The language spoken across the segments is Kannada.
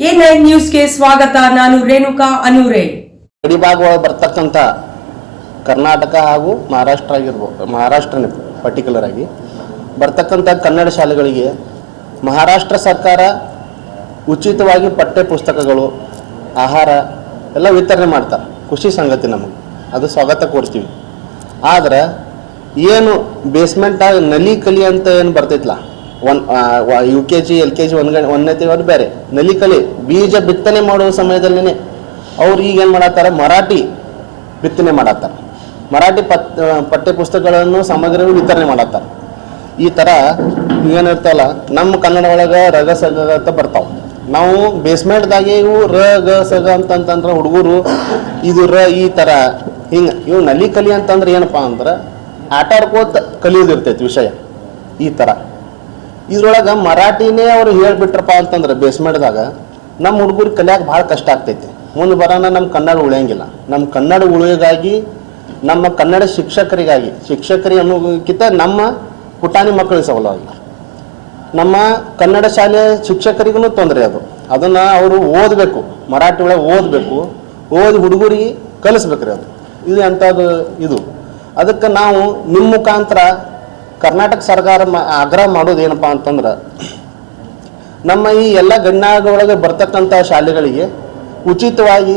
ಎ ನೈನ್ ನ್ಯೂಸ್ಗೆ ಸ್ವಾಗತ, ನಾನು ರೇಣುಕಾ ಅನೂರೆ. ಗಡಿಭಾಗ ಬರ್ತಕ್ಕಂಥ ಕರ್ನಾಟಕ ಹಾಗೂ ಮಹಾರಾಷ್ಟ್ರ ಆಗಿರ್ಬೋದು ಮಹಾರಾಷ್ಟ್ರನೇ ಪರ್ಟಿಕ್ಯುಲರ್ ಆಗಿ, ಬರ್ತಕ್ಕಂಥ ಕನ್ನಡ ಶಾಲೆಗಳಿಗೆ ಮಹಾರಾಷ್ಟ್ರ ಸರ್ಕಾರ ಉಚಿತವಾಗಿ ಪಠ್ಯ ಪುಸ್ತಕಗಳು ಆಹಾರ ಎಲ್ಲ ವಿತರಣೆ ಮಾಡ್ತಾರೆ ಖುಷಿ ಸಂಗತಿ ನಮಗೆ, ಅದು ಸ್ವಾಗತ ಕೊಡ್ತೀವಿ ಆದ್ರೆ ಏನು ಬೇಸ್ಮೆಂಟ್ ನಲಿ ಕಲಿ ಅಂತ ಏನು ಬರ್ತೈತ್ಲ? One U K G L K G ಒಂದ್ ಒಂದನೇ ಅದು ಬೇರೆ. ನಲಿಕಲಿ ಬೀಜ ಬಿತ್ತನೆ ಮಾಡುವ ಸಮಯದಲ್ಲೇ ಅವ್ರು ಈಗ ಏನು ಮಾಡತ್ತಾರ? ಮರಾಠಿ ಬಿತ್ತನೆ ಮಾಡತ್ತಾರ. ಮರಾಠಿ ಪತ್ ಪಠ್ಯ ಪುಸ್ತಕಗಳನ್ನು ವಿತರಣೆ ಮಾಡತ್ತಾರ. ಈ ಥರ ಏನಿರ್ತಲ್ಲ ನಮ್ಮ ಕನ್ನಡ ಒಳಗೆ ರಗ, ಸಗ ಅಂತ ಬರ್ತಾವೆ. ನಾವು ಬೇಸ್ಮೆಂಟ್ದಾಗೆ ಇವು ರ, ಗ, ಸಗ ಅಂತಂತಂದ್ರೆ ಹುಡುಗರು ಇದು ರ, ಈ ಥರ ಹಿಂಗೆ. ಇವು ನಲಿ ಕಲಿ ಅಂತಂದ್ರೆ ಏನಪ್ಪ ಅಂದ್ರೆ ಆಟಾಡ್ಕೋತ ಕಲಿಯೋದಿರ್ತೈತಿ ವಿಷಯ. ಈ ಥರ ಇದ್ರೊಳಗೆ ಮರಾಠಿನೇ ಅವ್ರು ಹೇಳ್ಬಿಟ್ರಪ್ಪ ಅಂತಂದ್ರೆ ಬೇಸ್ಮೆಂಟ್ದಾಗ ನಮ್ಮ ಹುಡುಗರಿಗೆ ಕಲಿಯಾಕ ಭಾಳ ಕಷ್ಟ ಆಗ್ತೈತಿ. ಮುಂದೆ ಬರೋಣ ನಮ್ಮ ಕನ್ನಡ ಉಳಿಯಂಗಿಲ್ಲ. ನಮ್ಮ ಕನ್ನಡ ಉಳಿಯೋಗಾಗಿ ನಮ್ಮ ಕನ್ನಡ ಶಿಕ್ಷಕರಿಗಾಗಿ ಶಿಕ್ಷಕರಿಗೆ ಅನ್ನೋಕ್ಕಿಂತ ನಮ್ಮ ಪುಟಾಣಿ ಮಕ್ಕಳಿಗೆ ಸವಾಲಾಗಿ. ನಮ್ಮ ಕನ್ನಡ ಶಾಲೆ ಶಿಕ್ಷಕರಿಗೂ ತೊಂದರೆ ಅದು. ಅದನ್ನು ಅವರು ಓದಬೇಕು, ಮರಾಠಿ ಒಳಗೆ ಓದಬೇಕು, ಓದಿ ಹುಡುಗರಿಗೆ ಕಲಿಸ್ಬೇಕ್ರಿ ಅದು. ಇದು ಎಂಥದ್ದು ಇದು. ಅದಕ್ಕೆ ನಾವು, ನಿಮ್ಮ ಮುಖಾಂತರ ಕರ್ನಾಟಕ ಸರ್ಕಾರ ಆಗ್ರಹ ಮಾಡೋದು ಏನಪ್ಪ ಅಂತಂದ್ರೆ, ನಮ್ಮ ಈ ಎಲ್ಲ ಗಣ್ಯಾಗಳೊಳಗೆ ಬರ್ತಕ್ಕಂಥ ಶಾಲೆಗಳಿಗೆ ಉಚಿತವಾಗಿ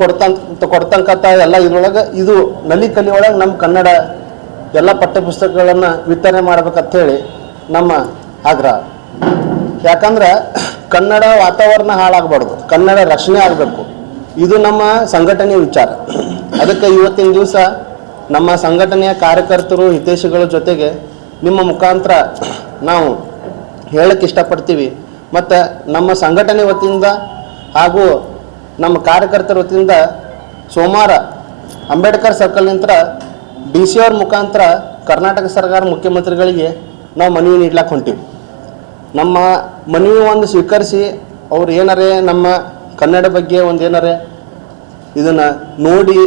ಕೊಡ್ತಂತ ಕೊಡ್ತಕ್ಕಂಥ ಎಲ್ಲ ಇದ್ರೊಳಗೆ ಇದು ನಲಿ ಕಲಿ ಒಳಗೆ ನಮ್ಮ ಕನ್ನಡ ಎಲ್ಲ ಪಠ್ಯಪುಸ್ತಕಗಳನ್ನು ವಿತರಣೆ ಮಾಡ್ಬೇಕಂತ ಹೇಳಿ ನಮ್ಮ ಆಗ್ರಹ. ಯಾಕಂದ್ರೆ ಕನ್ನಡ ವಾತಾವರಣ ಹಾಳಾಗಬಾರ್ದು, ಕನ್ನಡ ರಕ್ಷಣೆ ಆಗಬೇಕು. ಇದು ನಮ್ಮ ಸಂಘಟನೆಯ ವಿಚಾರ. ಅದಕ್ಕೆ ಇವತ್ತಿನ ದಿವಸ ನಮ್ಮ ಸಂಘಟನೆಯ ಕಾರ್ಯಕರ್ತರು ಹಿತೈಷಿಗಳ ಜೊತೆಗೆ ನಿಮ್ಮ ಮುಖಾಂತರ ನಾವು ಹೇಳಕ್ಕೆ ಇಷ್ಟಪಡ್ತೀವಿ. ಮತ್ತು ನಮ್ಮ ಸಂಘಟನೆ ವತಿಯಿಂದ ಹಾಗೂ ನಮ್ಮ ಕಾರ್ಯಕರ್ತರ ವತಿಯಿಂದ ಸೋಮವಾರ ಅಂಬೇಡ್ಕರ್ ಸರ್ಕಲ್ನಿಂದ ಡಿ ಸಿ ಅವ್ರ ಮುಖಾಂತರ ಕರ್ನಾಟಕ ಸರ್ಕಾರ ಮುಖ್ಯಮಂತ್ರಿಗಳಿಗೆ ನಾವು ಮನವಿ ನೀಡ್ಲಾಕ್ ಹೊಂಟೀವಿ. ನಮ್ಮ ಮನವಿ ಒಂದು ಸ್ವೀಕರಿಸಿ ಅವ್ರು ಏನಾರೇ ನಮ್ಮ ಕನ್ನಡ ಬಗ್ಗೆ ಒಂದು ಏನಾರೇ ಇದನ್ನು ನೋಡಿ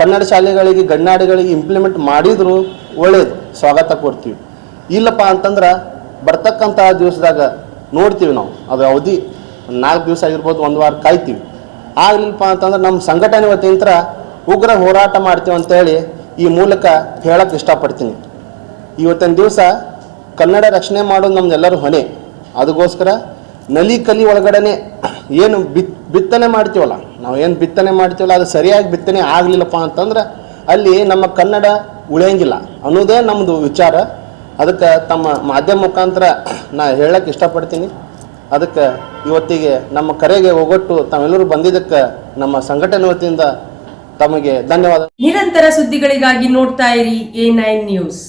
ಕನ್ನಡ ಶಾಲೆಗಳಿಗೆ ಗಣ್ಣಾಡಿಗಳಿಗೆ ಇಂಪ್ಲಿಮೆಂಟ್ ಮಾಡಿದ್ರು ಒಳ್ಳೆಯದು ಸ್ವಾಗತ ಕೊಡ್ತೀವಿ. ಇಲ್ಲಪ್ಪ ಅಂತಂದ್ರೆ ಬರ್ತಕ್ಕಂಥ ದಿವಸದಾಗ ನೋಡ್ತೀವಿ ನಾವು. ಅದು ಅವಧಿ ನಾಲ್ಕು ದಿವಸ ಆಗಿರ್ಬೋದು, ಒಂದು ವಾರ ಕಾಯ್ತೀವಿ. ಆಗಲಿಲ್ಲಪ್ಪ ಅಂತಂದ್ರೆ ನಮ್ಮ ಸಂಘಟನೆ ವತಿಯಿಂದ ಉಗ್ರ ಹೋರಾಟ ಮಾಡ್ತೀವಿ ಅಂತೇಳಿ ಈ ಮೂಲಕ ಹೇಳಕ್ಕೆ ಇಷ್ಟಪಡ್ತೀನಿ. ಇವತ್ತಿನ ದಿವಸ ಕನ್ನಡ ರಕ್ಷಣೆ ಮಾಡೋದು ನಮ್ದೆಲ್ಲರೂ ಹೊಣೆ. ಅದಕ್ಕೋಸ್ಕರ ನಲಿ ಕಲಿ ಒಳಗಡೆನೆ ಏನು ಬಿತ್, ಬಿತ್ತನೆ ಮಾಡ್ತೀವಲ್ಲ? ನಾವು ಏನು ಬಿತ್ತನೆ ಮಾಡ್ತೀವಲ್ಲ, ಅದು ಸರಿಯಾಗಿ ಬಿತ್ತನೆ ಆಗಲಿಲ್ಲಪ್ಪ ಅಂತಂದ್ರೆ ಅಲ್ಲಿ ನಮ್ಮ ಕನ್ನಡ ಉಳಿಯಂಗಿಲ್ಲ ಅನ್ನೋದೇ ನಮ್ಮದು ವಿಚಾರ. ಅದಕ್ಕೆ ತಮ್ಮ ಮಾಧ್ಯಮ ಮುಖಾಂತರ ನಾ ಹೇಳಕ್ಕೆ ಇಷ್ಟಪಡ್ತೀನಿ. ಅದಕ್ಕೆ ಇವತ್ತಿಗೆ ನಮ್ಮ ಕರೆಗೆ ಒಗ್ಗಟ್ಟು ತಾವೆಲ್ಲರೂ ಬಂದಿದ್ದಕ್ಕೆ ನಮ್ಮ ಸಂಘಟನೆ ವತಿಯಿಂದ ತಮಗೆ ಧನ್ಯವಾದ. ನಿರಂತರ ಸುದ್ದಿಗಳಿಗಾಗಿ ನೋಡ್ತಾ ಇರಿ ಎ ನೈನ್ ನ್ಯೂಸ್.